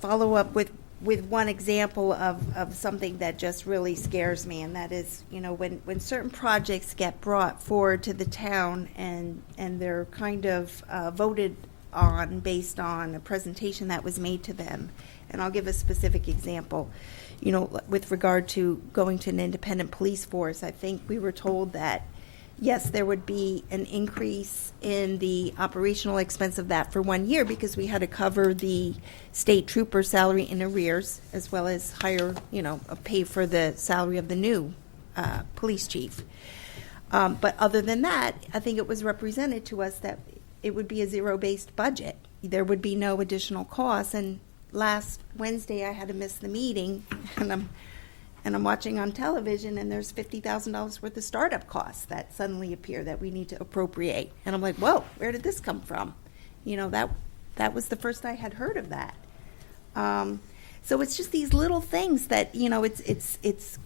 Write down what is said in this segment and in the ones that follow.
follow up with one example of something that just really scares me, and that is, when certain projects get brought forward to the town and they're kind of voted on based on a presentation that was made to them. And I'll give a specific example. With regard to going to an independent police force, I think we were told that yes, there would be an increase in the operational expense of that for 1 year because we had to cover the state trooper salary in arrears as well as hire, pay for the salary of the new police chief. But other than that, I think it was represented to us that it would be a zero-based budget. There would be no additional costs. And last Wednesday, I had to miss the meeting, and I'm watching on television, and there's $50,000 worth of startup costs that suddenly appear that we need to appropriate. And I'm like, whoa, where did this come from? That was the first I had heard of that. So it's just these little things that, it's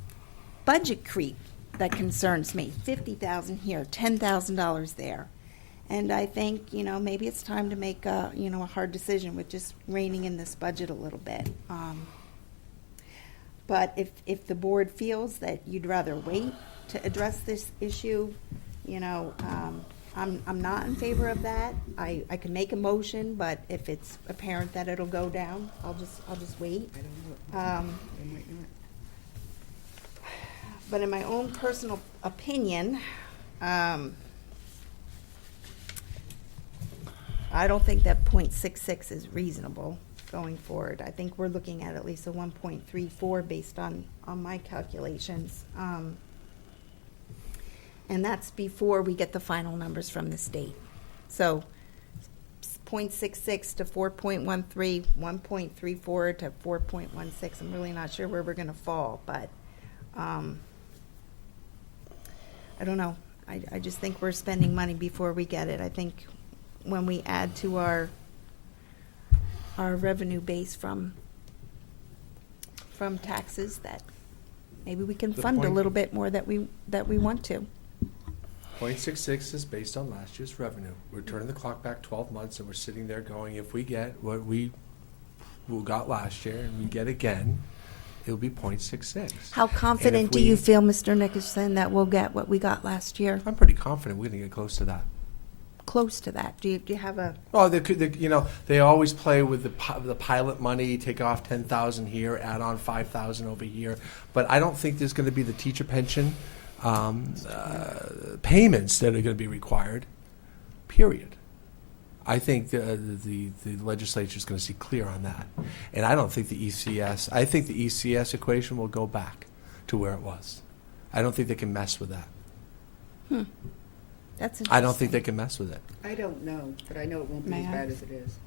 budget creep that concerns me. $50,000 here, $10,000 there. And I think, maybe it's time to make a hard decision with just reining in this budget a little bit. But if the board feels that you'd rather wait to address this issue, I'm not in favor of that. I can make a motion, but if it's apparent that it'll go down, I'll just wait. I don't know. It might not. But in my own personal opinion, I don't think that .66 is reasonable going forward. I think we're looking at least a 1.34 based on my calculations. And that's before we get the final numbers from the state. So 0.66 to 4.13, 1.34 to 4.16. I'm really not sure where we're going to fall, but I don't know. I just think we're spending money before we get it. I think when we add to our revenue base from taxes, that maybe we can fund a little bit more that we want to. 0.66 is based on last year's revenue. We're turning the clock back 12 months, and we're sitting there going, if we get what we got last year and we get again, it'll be 0.66. How confident do you feel, Mr. Nickerson, that we'll get what we got last year? I'm pretty confident we're going to get close to that. Close to that. Do you have a? Well, they always play with the pilot money, take off 10,000 here, add on 5,000 over here. But I don't think there's going to be the teacher pension payments that are going to be required. Period. I think the legislature is going to see clear on that, and I don't think the ECS. I think the ECS equation will go back to where it was. I don't think they can mess with that. That's interesting. I don't think they can mess with it. I don't know, but I know it won't be as bad as it is.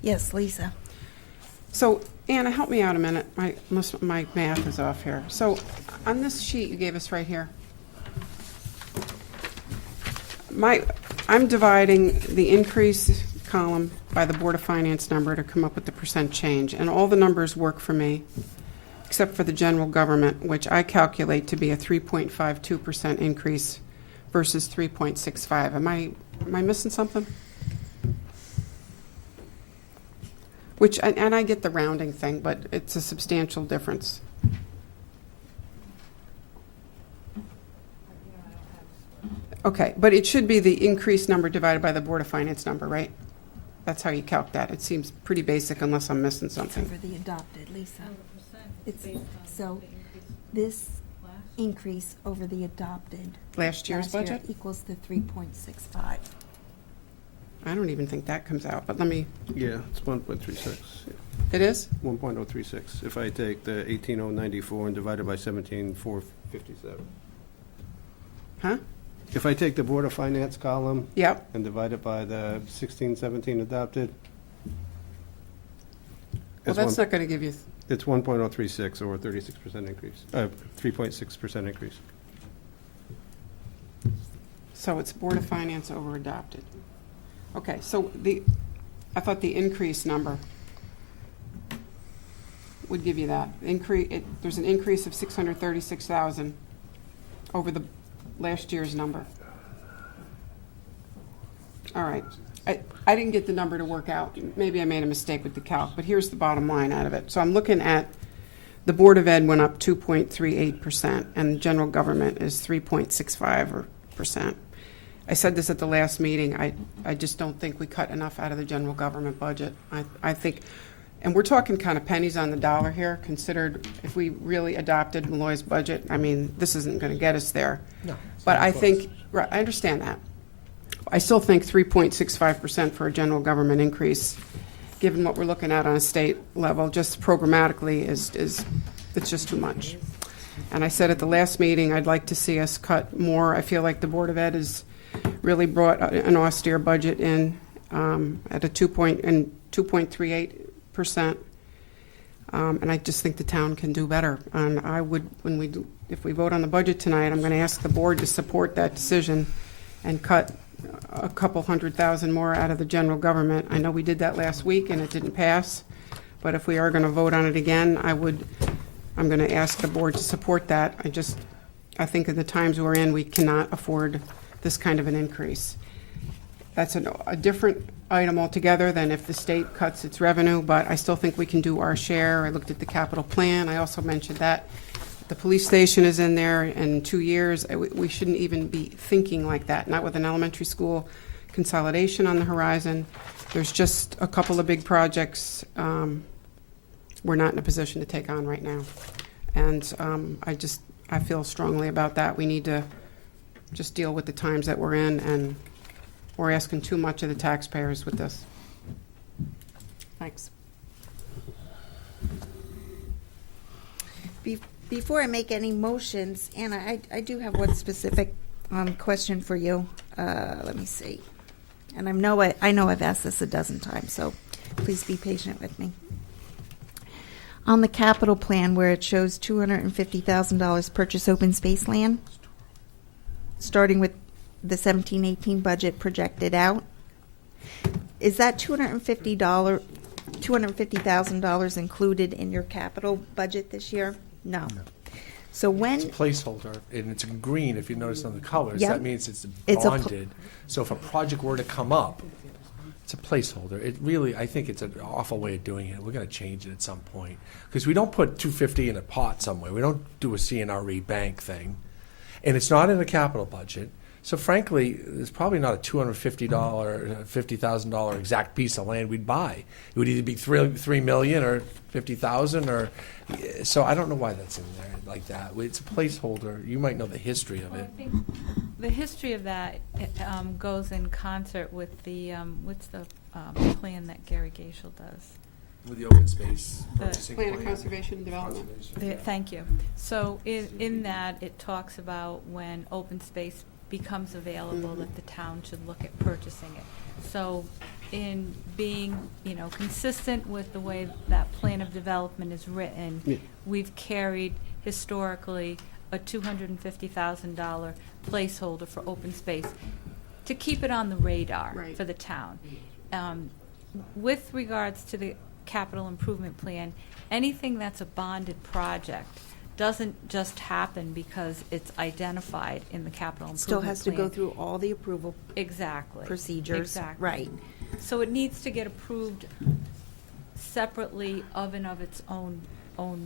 Yes, Lisa. So, Anna, help me out a minute. My math is off here. So, on this sheet you gave us right here, I'm dividing the increase column by the Board of Finance number to come up with the percent change, and all the numbers work for me, except for the general government, which I calculate to be a 3.52% increase versus 3.65. Am I missing something? Which, and I get the rounding thing, but it's a substantial difference. Okay, but it should be the increased number divided by the Board of Finance number, right? That's how you calc that. It seems pretty basic unless I'm missing something. Over the adopted, Lisa. So this increase over the adopted Last year's budget? equals the 3.65. I don't even think that comes out, but let me, Yeah, it's 1.36. it is? 1.036. If I take the 18,094 and divide it by 17,457. Huh? If I take the Board of Finance column Yep. and divide it by the 1617 adopted, Well, that's not going to give you, it's 1.036 or a 36% increase, 3.6% increase. so it's Board of Finance over adopted. Okay, so I thought the increase number would give you that. There's an increase of 636,000 over the last year's number. All right. I didn't get the number to work out. Maybe I made a mistake with the calc, but here's the bottom line out of it. So I'm looking at the Board of Ed went up 2.38%, and general government is 3.65%. I said this at the last meeting. I just don't think we cut enough out of the general government budget. I think, and we're talking kind of pennies on the dollar here, considered if we really adopted Malloy's budget. I mean, this isn't going to get us there. No. it's But not I close. think, right, I understand that. I still think 3.65% for a general government increase, given what we're looking at on a state level, just programmatically is it's just too much. And I said at the last meeting, I'd like to see us cut more. I feel like the Board of Ed has really brought an austere budget in at a 2.38%. And I just think the town can do better. And I would, if we vote on the budget tonight, I'm going to ask the board to support that decision and cut a couple $100,000 more out of the general government. I know we did that last week and it didn't pass, but if we are going to vote on it again, I'm going to ask the board to support that. I think in the times we're in, we cannot afford this kind of an increase. That's a different item altogether than if the state cuts its revenue, but I still think we can do our share. I looked at the capital plan. I also mentioned that the police station is in there in 2 years. We shouldn't even be thinking like that, not with an elementary school consolidation on the horizon. There's just a couple of big projects we're not in a position to take on right now. And I feel strongly about that. We need to just deal with the times that we're in, and we're asking too much of the taxpayers with this. Thanks. Before I make any motions, Anna, I do have one specific question for you. Let me see. And I know I've asked this a dozen times, so please be patient with me. On the capital plan where it shows $250,000 purchase open space land, starting with the 17-18 budget projected out, is that $250,000 included in your capital budget this year? No. So when It's a placeholder, and it's in green, if you notice on the colors. Yep. That means it's It's a bonded. So if a project were to come up, it's a placeholder. It really, I think it's an awful way of doing it. We're going to change it at some point. Because we don't put $250 in a pot somewhere. We don't do a CNRE bank thing. And it's not in the capital budget. So frankly, there's probably not a $50,000 exact piece of land we'd buy. It would either be $3 million or $50,000, or so I don't know why that's in there like that. It's a placeholder. You might know the history of Well, it. I think the history of that goes in concert with the what's the plan that Gary Gaishel does. With the open space The purchasing Plan of conservation and development. Thank you. So in that, it talks about when open space becomes available, that the town should look at purchasing it. So in being, consistent with the way that plan of development is written, we've carried historically a $250,000 placeholder for open space to keep it on the radar Right. for the town. With regards to the capital improvement plan, anything that's a bonded project doesn't just happen because it's identified in the capital improvement still has to plan. go through all the approval Exactly. procedures. Exactly. Right. So it needs to get approved separately of its own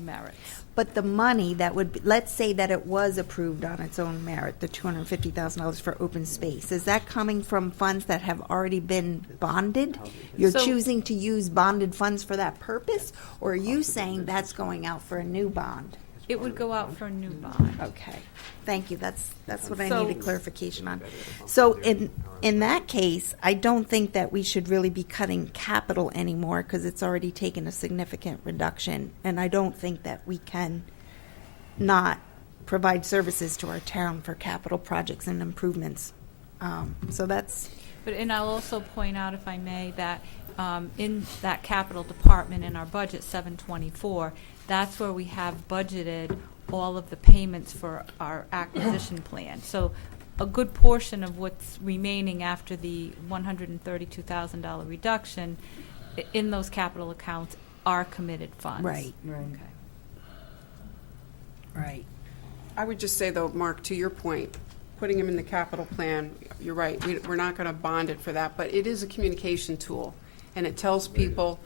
merits. But the money that would, let's say that it was approved on its own merit, the $250,000 for open space, is that coming from funds that have already been bonded? You're So- choosing to use bonded funds for that purpose? Or are you saying that's going out for a new bond? It would go out for a new bond. Okay, thank you, that's what I So- needed clarification on. So in that case, I don't think that we should really be cutting capital anymore, because it's already taken a significant reduction, and I don't think that we can not provide services to our town for capital projects and improvements. So that's, And I'll also point out, if I may, that in that capital department in our budget, 724, that's where we have budgeted all of the payments for our acquisition plan. So a good portion of what's remaining after the $132,000 reduction in those capital accounts are committed funds. right, Right. Okay. right. I would just say, though, Mark, to your point, putting them in the capital plan, you're right, we're not going to bond it for that, but it is a communication tool, and it tells people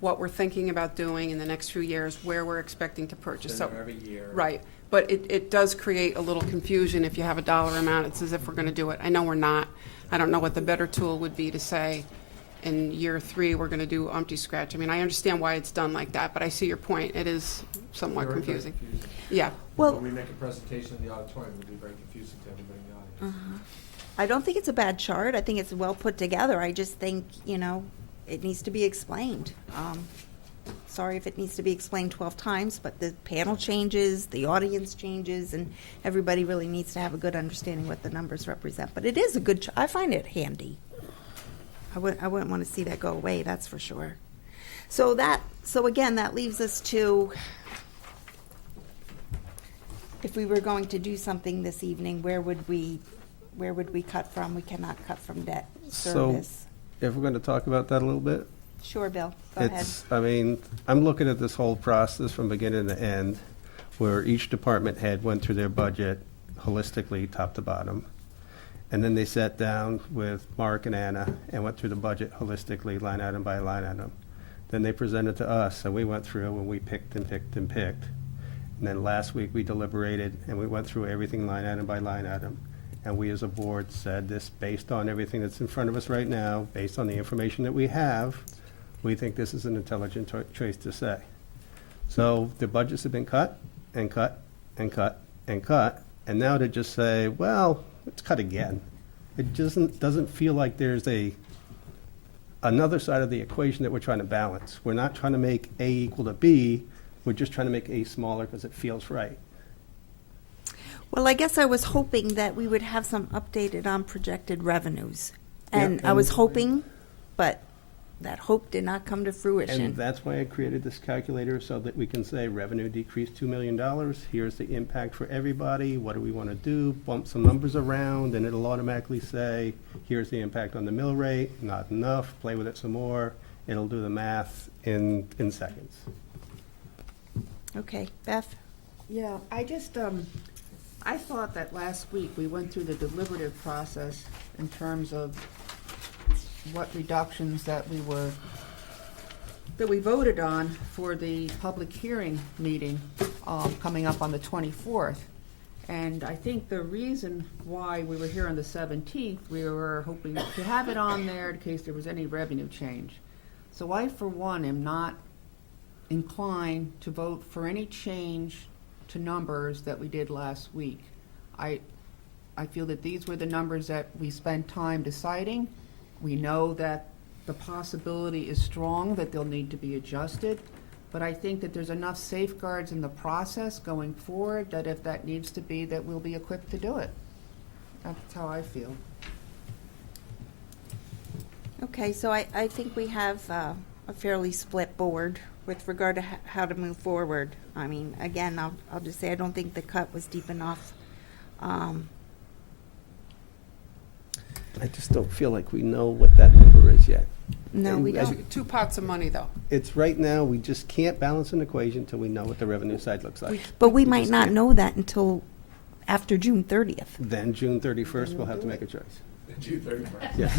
what we're thinking about doing in the next few years, where we're expecting to purchase. So, every year. right, but it does create a little confusion if you have a dollar amount. It's as if we're going to do it. I know we're not. I don't know what the better tool would be to say, in year 3, we're going to do umpty scratch. I mean, I understand why it's done like that, but I see your point. It is somewhat Very, very confusing. Yeah. Well- When we make a presentation in the auditorium, it'll be very confusing to everybody in the audience. I don't think it's a bad chart. I think it's well put together. I just think, it needs to be explained. Sorry if it needs to be explained 12 times, but the panel changes, the audience changes, and everybody really needs to have a good understanding what the numbers represent. But it is a good, I find it handy. I wouldn't want to see that go away, that's for sure. So again, that leaves us to, if we were going to do something this evening, where would we cut from? We cannot cut from debt service. If we're going to talk about that a little bit, Sure, Bill, go ahead. I'm looking at this whole process from beginning to end, where each department head went through their budget holistically, top to bottom. And then they sat down with Mark and Anna and went through the budget holistically, line item by line item. Then they presented to us, and we went through and we picked and picked and picked. And then last week we deliberated and we went through everything line item by line item. And we as a board said this, based on everything that's in front of us right now, based on the information that we have, we think this is an intelligent choice to say. So the budgets have been cut and cut and cut and cut, and now to just say, well, let's cut again. It doesn't feel like there's another side of the equation that we're trying to balance. We're not trying to make A equal to B, we're just trying to make A smaller because it feels right. Well, I guess I was hoping that we would have some updated on projected revenues. And Yep, I was and- hoping, but that hope did not come to And fruition. that's why I created this calculator, so that we can say revenue decreased $2 million. Here's the impact for everybody. What do we want to do? Bump some numbers around, and it'll automatically say, here's the impact on the mill rate, not enough, play with it some more. It'll do the math in seconds. Okay, Beth? Yeah, I thought that last week we went through the deliberative process in terms of what reductions that we voted on for the public hearing meeting coming up on the 24th. And I think the reason why we were here on the 17th, we were hoping to have it on there in case there was any revenue change. So I, for one, am not inclined to vote for any change to numbers that we did last week. I feel that these were the numbers that we spent time deciding. We know that the possibility is strong that they'll need to be adjusted, but I think that there's enough safeguards in the process going forward that if that needs to be, that we'll be equipped to do it. That's how I feel. Okay, so I think we have a fairly split board with regard to how to move forward. I mean, again, I'll just say I don't think the cut was deep enough. I just don't feel like we know what that number is yet. No, we And- don't. Two pots of money, though. It's right now, we just can't balance an equation until we know what the revenue side looks like. But we We might just not can't. know that until after June 30th. Then June 31st, we'll have to make a choice. June 31st. Yes.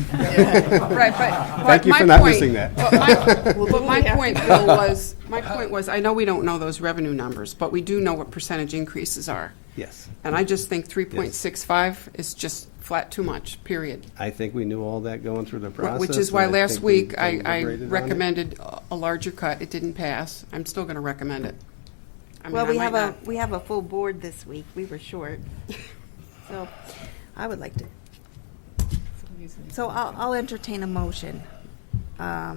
Right, but Thank you my for not point- missing that. But my point, Bill, was, I know we don't know those revenue numbers, but we do know what percentage increases are. Yes. And I just think 3.65 is just flat too much, period. I think we knew all that going through the process. Which is why and I last think we week I deliberated on it. recommended a larger cut. It didn't pass. I'm still going to recommend it. I mean, Well, I might not- we have a full board this week. We were short. So I would like to, so I'll entertain a motion. I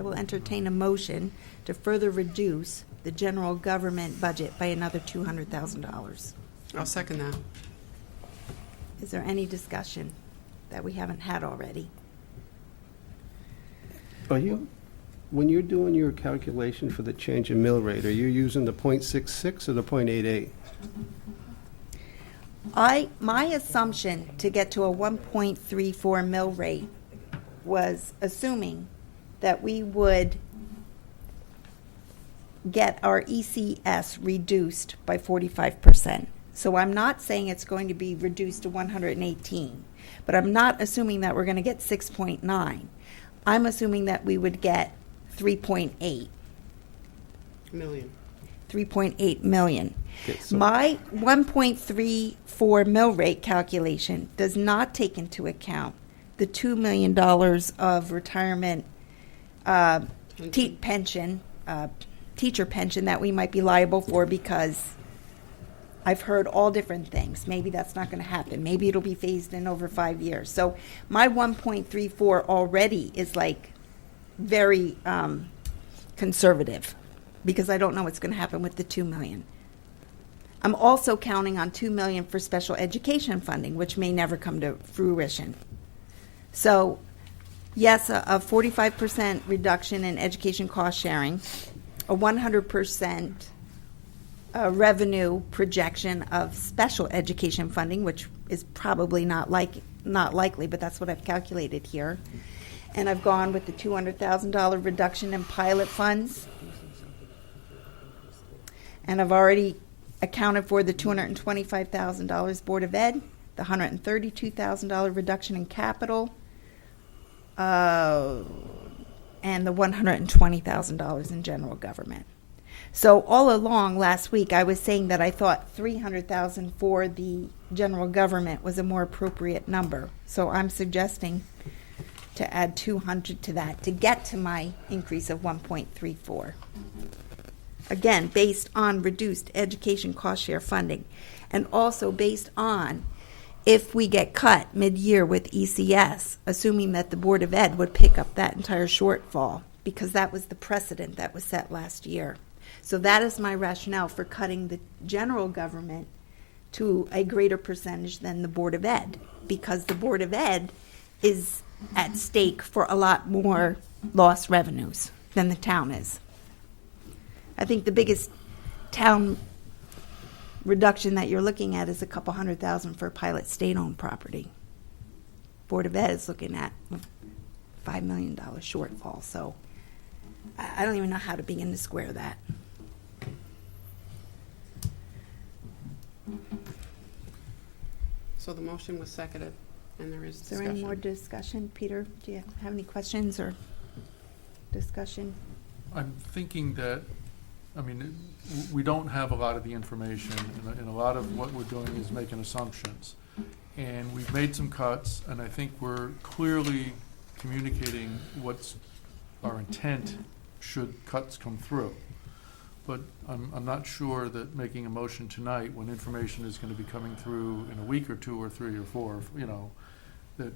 will entertain a motion to further reduce the general government budget by another $200,000. I'll second that. Is there any discussion that we haven't had already? Are you, when you're doing your calculation for the change in mill rate, are you using the .66 or the .88? My assumption to get to a 1.34 mill rate was assuming that we would get our ECS reduced by 45%. So I'm not saying it's going to be reduced to 118. But I'm not assuming that we're going to get 6.9. I'm assuming that we would get 3.8. Million. 3.8 million. Okay, so- My 1.34 mill rate calculation does not take into account the $2 million of retirement pension, teacher pension that we might be liable for, because I've heard all different things. Maybe that's not going to happen. Maybe it'll be phased in over 5 years. So my 1.34 already is like very conservative, because I don't know what's going to happen with the 2 million. I'm also counting on 2 million for special education funding, which may never come to fruition. So, yes, a 45% reduction in education cost sharing, a 100% revenue projection of special education funding, which is probably not likely, but that's what I've calculated here. And I've gone with the $200,000 reduction in pilot funds. And I've already accounted for the $225,000 Board of Ed, the $132,000 reduction in capital, and the $120,000 in general government. So all along last week, I was saying that I thought $300,000 for the general government was a more appropriate number. So I'm suggesting to add 200 to that to get to my increase of 1.34. Again, based on reduced education cost share funding, and also based on if we get cut mid-year with ECS, assuming that the Board of Ed would pick up that entire shortfall, because that was the precedent that was set last year. So that is my rationale for cutting the general government to a greater percentage than the Board of Ed, because the Board of Ed is at stake for a lot more lost revenues than the town is. I think the biggest town reduction that you're looking at is a couple $100,000 for pilot state-owned property. Board of Ed is looking at $5 million shortfall, so I don't even know how to begin to square that. So the motion was seconded, and there is Is there discussion. any more discussion? Peter, do you have any questions or discussion? I'm thinking that, we don't have a lot of the information, and a lot of what we're doing is making assumptions. And we've made some cuts, and I think we're clearly communicating what's our intent should cuts come through. But I'm not sure that making a motion tonight, when information is gonna be coming through in a week or two or 3 or 4, that,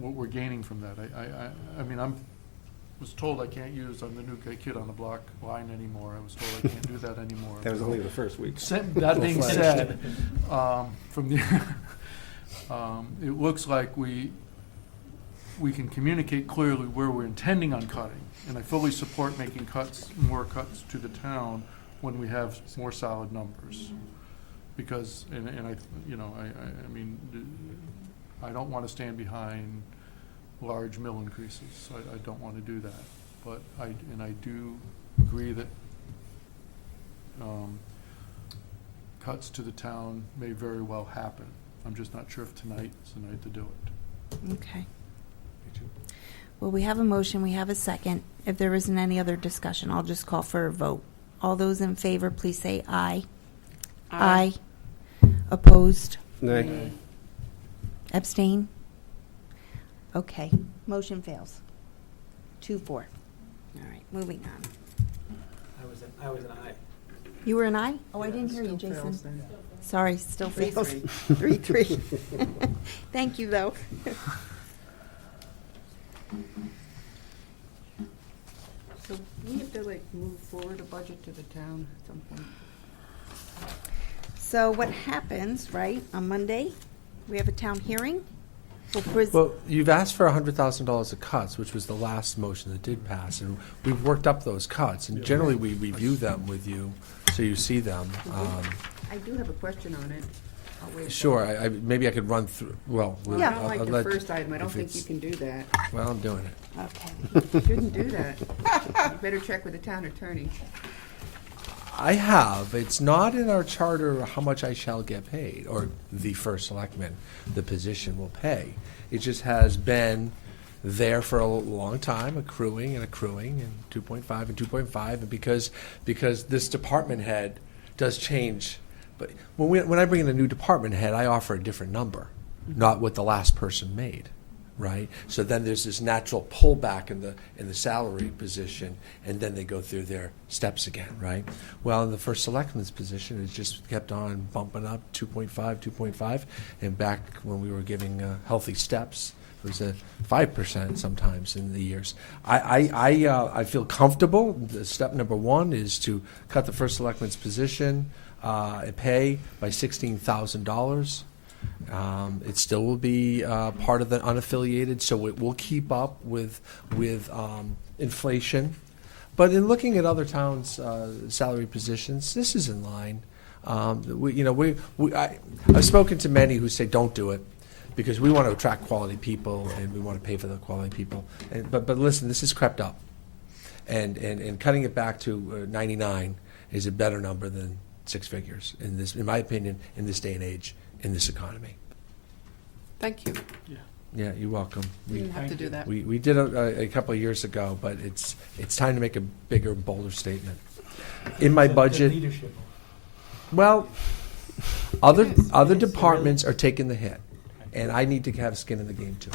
what we're gaining from that. I'm was told I can't use I'm the new kid on the block line anymore. I was told I can't do that anymore. That was only the first week. That being said, from the, it looks like we can communicate clearly where we're intending on cutting. And I fully support making more cuts to the town when we have more solid numbers. Because, I don't want to stand behind large mill increases. I don't want to do that. But I do agree that cuts to the town may very well happen. I'm just not sure if tonight is the night to do it. Okay. Well, we have a motion, we have a second. If there isn't any other discussion, I'll just call for a vote. All those in favor, please say aye. Aye. Opposed? Nay. Abstain? Okay, motion fails. 2-4. All right, moving on. I was an aye. You were an aye? Oh, I didn't hear you, Jason. Sorry, still fails. 3-3. Thank you, though. So we have to move forward a budget to the town at some point. So what happens, right, on Monday, we have a town hearing? Well, you've asked for $100,000 of cuts, which was the last motion that did pass, and we've worked up those cuts, and generally we review them with you, so you see them. I do have a question on it. I'll wait. Sure, maybe I could run through, well. Yeah. I don't like I'll the let- first item. I don't if think you it's- can do that. Well, I'm doing it. Okay. You shouldn't do that. You better check with the town attorney. I have. It's not in our charter how much I shall get paid, or the first selectman, the position will pay. It just has been there for a long time, accruing and 2.5 and 2.5, and because this department head does change. But when I bring in a new department head, I offer a different number, not what the last person made. Right, so then there's this natural pullback in the salary position, and then they go through their steps again, right? Well, in the first selectman's position, it just kept on bumping up 2.5, and back when we were giving healthy steps, it was a 5% sometimes in the years. I feel comfortable. The step number one is to cut the first selectman's position pay by $16,000. It still will be part of the unaffiliated, so it will keep up with inflation. But in looking at other towns' salary positions, this is in line. I've spoken to many who say don't do it because we want to attract quality people and we want to pay for the quality people. But listen, this has crept up, and cutting it back to 99 is a better number than six figures in my opinion, in this day and age. In this economy. Thank you. Yeah, you're welcome. You didn't have to do that. We did a couple of years ago, but it's time to make a bigger, bolder statement. In my budget, Leadership. well, other It is. departments are taking the hit, and I need to have skin in the game too.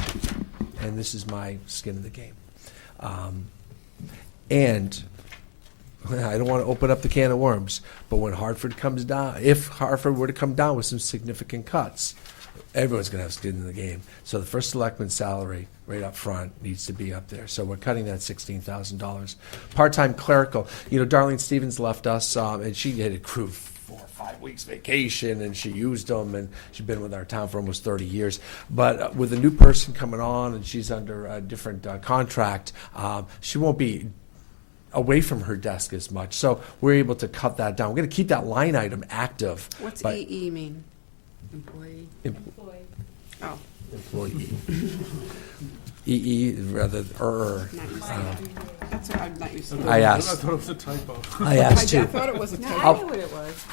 And this is my skin in the game. And I don't want to open up the can of worms, but when Hartford comes down, if Hartford were to come down with some significant cuts, everyone's going to have skin in the game. So the first selectman's salary right up front needs to be up there. So we're cutting that $16,000. Part-time clerical. Darlene Stevens left us, and she had accrued 4 or 5 weeks vacation, and she used them, and she's been with our town for almost 30 years. But with a new person coming on, and she's under a different contract, she won't be away from her desk as much. So we're able to cut that down. We're going to keep that line item active. What's but EE mean? Employee. Oh, Employee. EE rather not used to that. That's what I'm not used to. I I asked. thought it was a typo. I I asked too. thought it was a No, typo. I knew what it was.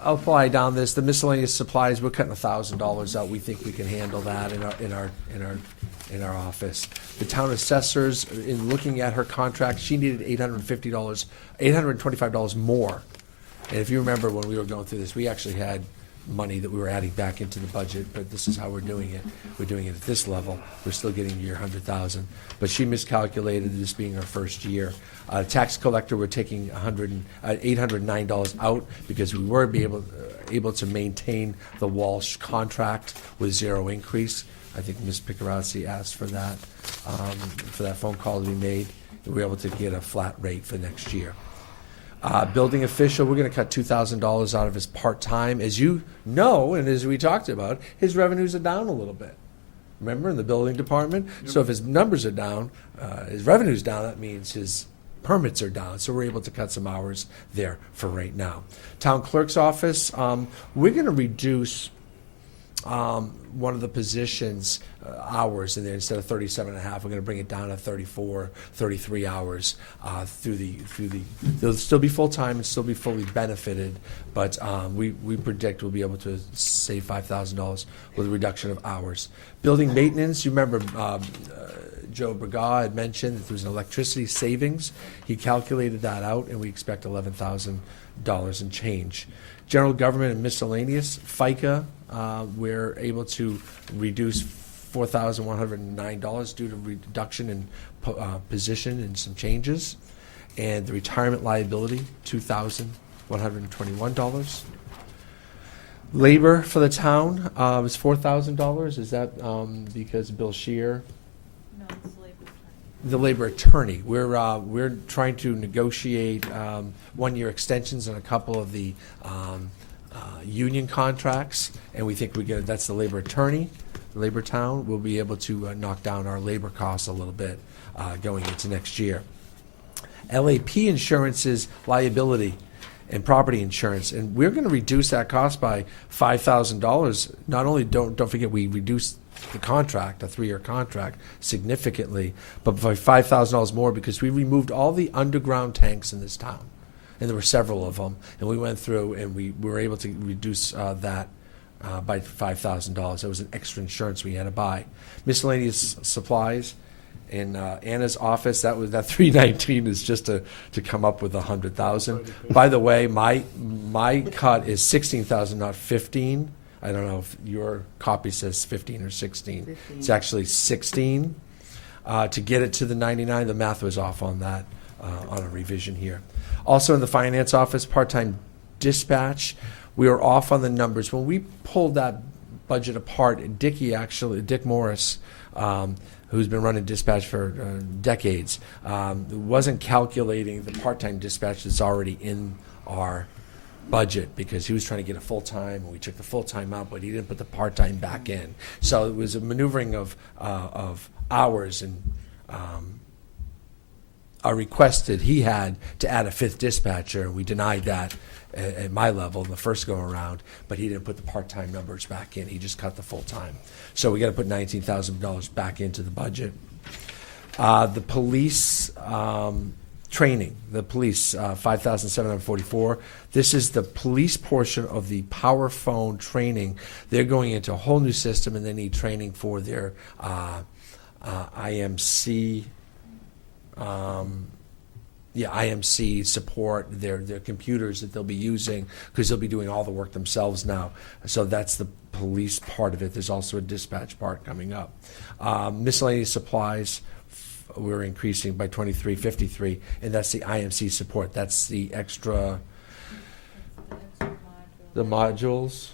I'll fly down this. The miscellaneous supplies, we're cutting $1,000 out. We think we can handle that in our office. The town assessors, in looking at her contract, she needed $825 more. And if you remember when we were going through this, we actually had money that we were adding back into the budget, but this is how we're doing it. We're doing it at this level. We're still getting your $100,000. But she miscalculated, this being her first year. Tax collector, we're taking $809 out because we were able to maintain the Walsh contract with zero increase. I think Ms. Picarazzi asked for that phone call to be made. We were able to get a flat rate for next year. Building official, we're going to cut $2,000 out of his part-time. As you know, and as we talked about, his revenues are down a little bit. Remember, in the building department? Yep. So if his numbers are down, his revenue's down, that means his permits are down. So we're able to cut some hours there for right now. Town clerk's office, we're going to reduce one of the positions hours in there. Instead of 37 and a half, we're going to bring it down to 34, 33 hours they'll still be full-time and still be fully benefited, but we predict we'll be able to save $5,000 with a reduction of hours. Building maintenance, you remember Joe Braga had mentioned that there was an electricity savings. He calculated that out, and we expect $11,000 in change. General government and miscellaneous, FICA, we're able to reduce $4,109 due to reduction in position and some changes. And the retirement liability, $2,121. Labor for the town is $4,000. Is that because Bill Shear? No, it's labor attorney. The labor attorney. We're trying to negotiate 1-year extensions on a couple of the union contracts, and we think that's the labor attorney, the labor town. We'll be able to knock down our labor costs a little bit going into next year. LAP insurances liability and property insurance, and we're going to reduce that cost by $5,000. Not only don't forget we reduced the contract, a 3-year contract, significantly, but by $5,000 more because we removed all the underground tanks in this town. and there were several of them. And we went through and we were able to reduce that by $5,000. That was an extra insurance we had to buy. Miscellaneous supplies in Anna's office, that 319 is just to come up with 100,000. By the way, my cut is 16,000, not 15. I don't know if your copy says 15 or 16. 15. It's actually 16. To get it to the 99, the math was off on that, on a revision here. Also in the finance office, part-time dispatch, we were off on the numbers. When we pulled that budget apart, Dick Morris, who's been running dispatch for decades, wasn't calculating the part-time dispatch that's already in our budget, because he was trying to get a full-time, and we took the full-time out, but he didn't put the part-time back in. So it was a maneuvering of hours, and a request that he had to add a fifth dispatcher, and we denied that at my level the first go around, but he didn't put the part-time numbers back in. He just cut the full-time. So we got to put $19,000 back into the budget. The police training, the police, $5,744. This is the police portion of the power phone training. They're going into a whole new system, and they need training for their IMC. IMC support, their computers that they'll be using, because they'll be doing all the work themselves now. So that's the police part of it. There's also a dispatch part coming up. Miscellaneous supplies, we're increasing by $23.53, and that's the IMC support. That's the extra, the modules,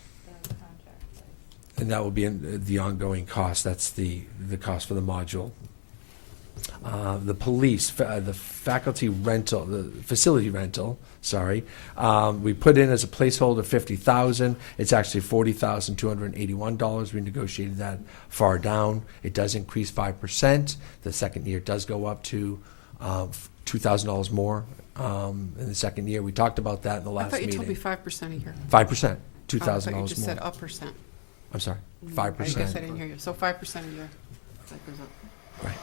and that will be in the ongoing cost. That's the cost for the module. The police, the faculty rental, the facility rental, we put in as a placeholder $50,000. It's actually $40,281. We negotiated that far down. It does increase 5%. The second year does go up to $2,000 more in the second year. We talked about that in the last I thought you meeting. told me 5% a year. 5%, $2,000 I thought you more. just said a percent. I'm sorry, I guess I 5%. didn't hear you. So 5% a year. That goes up. Right.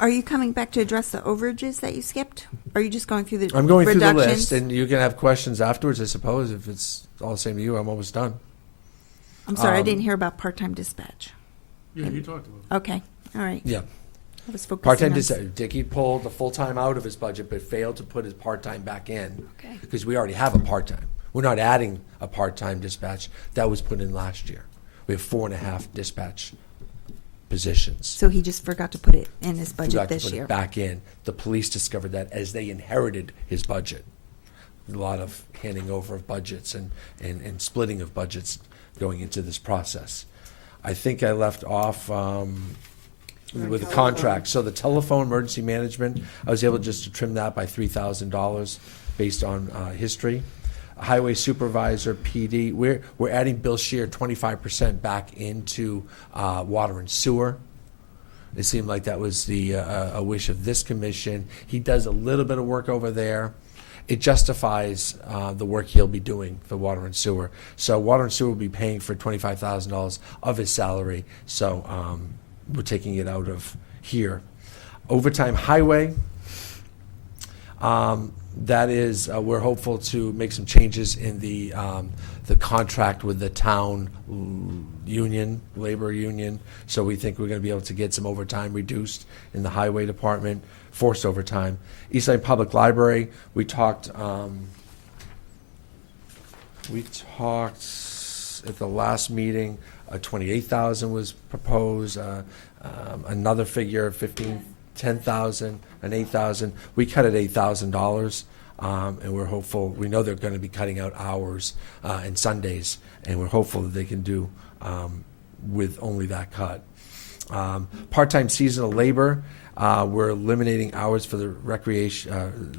Are you coming back to address the overages that you skipped? Or are you just going through the I'm going through the reductions? list, and you can have questions afterwards, I suppose. If it's all the same to you, I'm almost done. I'm sorry, I didn't hear about part-time dispatch. Yeah, you talked about it. Okay, all right. Yeah. I was focusing Part-time on- dispatch. Dickie pulled the full-time out of his budget, but failed to put his part-time back in. Okay. Because we already have a part-time. We're not adding a part-time dispatch. That was put in last year. We have 4.5 dispatch positions. So he just forgot to put it in his budget Forgot to this put year. it back in. The police discovered that as they inherited his budget. A lot of handing over of budgets and splitting of budgets going into this process. I think I left off with the contract. So the telephone emergency management, I was able just to trim that by $3,000 based on history. Highway supervisor, PD, we're adding Bill Shear 25% back into water and sewer. It seemed like that was a wish of this commission. He does a little bit of work over there. It justifies the work he'll be doing for water and sewer. So water and sewer will be paying for $25,000 of his salary. So we're taking it out of here. Overtime highway. That is, we're hopeful to make some changes in the contract with the town union, labor union. So we think we're going to be able to get some overtime reduced in the highway department, forced overtime. Eastside Public Library, we talked at the last meeting, 28,000 was proposed, another figure, 10,000 and 8,000. We cut at $8,000, and we're hopeful. We know they're going to be cutting out hours and Sundays, and we're hopeful that they can do with only that cut. Part-time seasonal labor. We're eliminating hours for the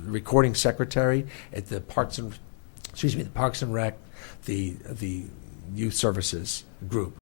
recording secretary at the Parks and Rec, the youth services group.